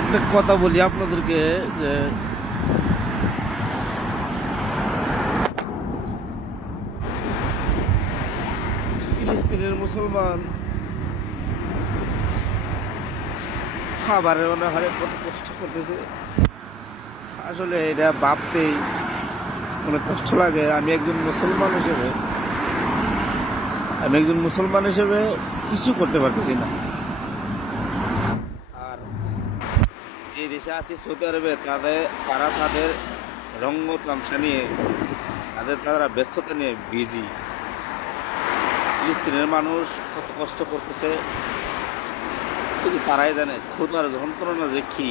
একটা কথা বলি আপনাদেরকে যে ফিলিস্তিনের মুসলমান খাবারের হারে কত কষ্ট করতেছে। আসলে এটা ভাবতেই অনেক কষ্ট লাগে। আমি একজন মুসলমান হিসেবে কিছু করতে পারতেছি না। আর যে দেশে আছি সৌদি আরবে, তাদের রঙ্গ তামসা নিয়ে তারা ব্যস্ততা নিয়ে বিজি। ফিলিস্তিনের মানুষ কত কষ্ট করতেছে শুধু তারাই জানে। ক্ষুধার যন্ত্রণা যে কি,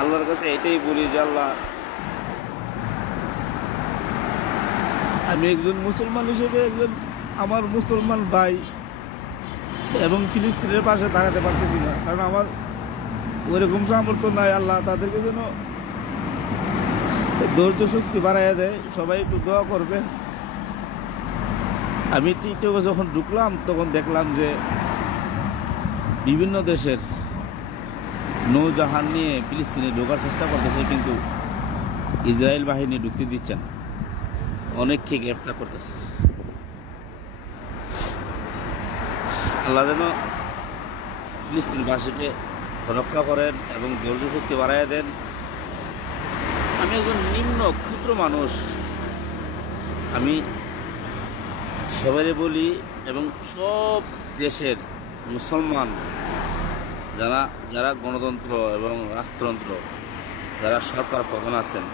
আল্লাহর কাছে এটাই বলি যে আল্লাহ, আমি একজন মুসলমান হিসেবে আমার মুসলমান ভাই এবং ফিলিস্তিনের পাশে দাঁড়াতে পারতেছি না, কারণ আমার ওইরকম সামর্থ্য নাই। আল্লাহ তাদেরকে যেন ধৈর্য শক্তি বাড়াইয়া দেয়। সবাই একটু দোয়া করবেন। আমি টিকটকে যখন ঢুকলাম তখন দেখলাম যে বিভিন্ন দেশের নৌজাহান নিয়ে ফিলিস্তিনে ঢোকার চেষ্টা করতেছে, কিন্তু ইসরায়েল বাহিনী ঢুকতে দিচ্ছে না। অনেককে গ্রেফতার করতেছে। আল্লাহ যেন ফিলিস্তিনবাসীকে রক্ষা করেন এবং ধৈর্য শক্তি বাড়াইয়া দেন। আমি একজন নিম্ন ক্ষুদ্র মানুষ। আমি সবাই বলি এবং সব দেশের মুসলমান যারা গণতন্ত্র এবং রাজতন্ত্র, যারা সরকার প্রধান আছেন,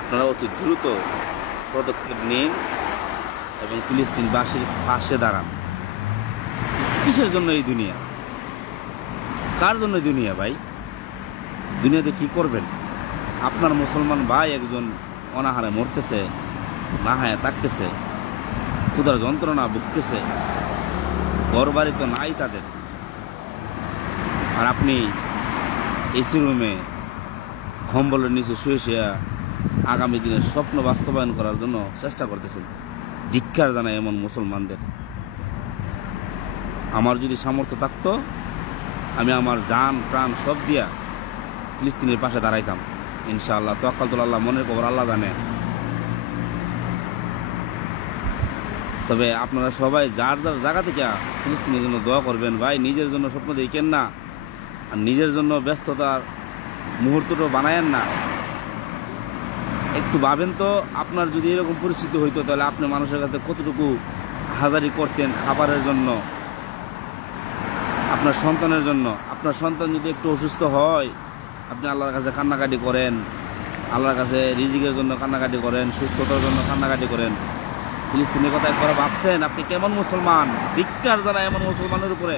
আপনারা অতি দ্রুত পদক্ষেপ নিন এবং ফিলিস্তিনবাসীর পাশে দাঁড়ান। কিসের জন্য এই দুনিয়া? কার জন্য এই দুনিয়া ভাই? দুনিয়াতে কি করবেন? আপনার মুসলমান ভাই একজন অনাহারে মরতেছে, না হায়া থাকতেছে, ক্ষুধার যন্ত্রণা ভুগতেছে, ঘর বাড়ি তো নাই তাদের, আর আপনি এসি রুমে কম্বলের নিচে শুয়ে শুয়ে আগামী দিনের স্বপ্ন বাস্তবায়ন করার জন্য চেষ্টা করতেছেন। ধিক্কার জানাই এমন মুসলমানদের। আমার যদি সামর্থ্য থাকতো, আমি আমার জান প্রাণ সব দিয়া ফিলিস্তিনের পাশে দাঁড়াইতাম ইনশাআল্লাহ। তাওয়াক্কালতুল আল্লাহ, মনের খবর আল্লাহ জানে। তবে আপনারা সবাই যার যার জায়গা থেকে ফিলিস্তিনের জন্য দোয়া করবেন ভাই। নিজের জন্য স্বপ্ন দেখেন না, আর নিজের জন্য ব্যস্ততার মুহূর্তটা বানায়েন না। একটু ভাবেন তো, আপনার যদি এরকম পরিস্থিতি হইতো তাহলে আপনি মানুষের কাছে কতটুকু হাজারি করতেন খাবারের জন্য, আপনার সন্তানের জন্য। আপনার সন্তান যদি একটু অসুস্থ হয়, আপনি আল্লাহর কাছে কান্নাকাটি করেন, আল্লাহর কাছে রিজিকের জন্য কান্নাকাটি করেন, সুস্থতার জন্য কান্নাকাটি করেন। ফিলিস্তিনের কথা একবার ভাবছেন? আপনি কেমন মুসলমান? ধিক্কার জানায় এমন মুসলমানের উপরে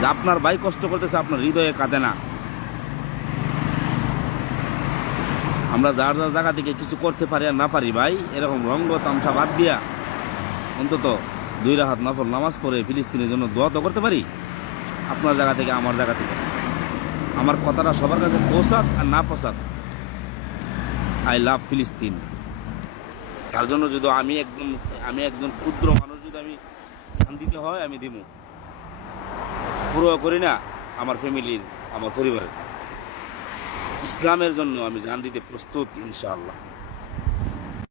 যে আপনার ভাই কষ্ট করতেছে, আপনার হৃদয়ে কাঁদে না। আমরা যার যার জায়গা থেকে কিছু করতে পারি আর না পারি ভাই, এরকম রঙ্গ তামসা বাদ দিয়া অন্তত 2 রাকাত নফল নামাজ পড়ে ফিলিস্তিনের জন্য দোয়া তো করতে পারি। আপনার জায়গা থেকে, আমার জায়গা থেকে। আমার কথাটা সবার কাছে পোশাক আর না পোশাক, আই লাভ ফিলিস্তিন। তার জন্য যদি আমি একজন ক্ষুদ্র মানুষ, যদি আমি জান দিতে হয় আমি দিব। পুরো করি না আমার ফ্যামিলির, আমার পরিবারের, ইসলামের জন্য আমি জান দিতে প্রস্তুত ইনশাআল্লাহ।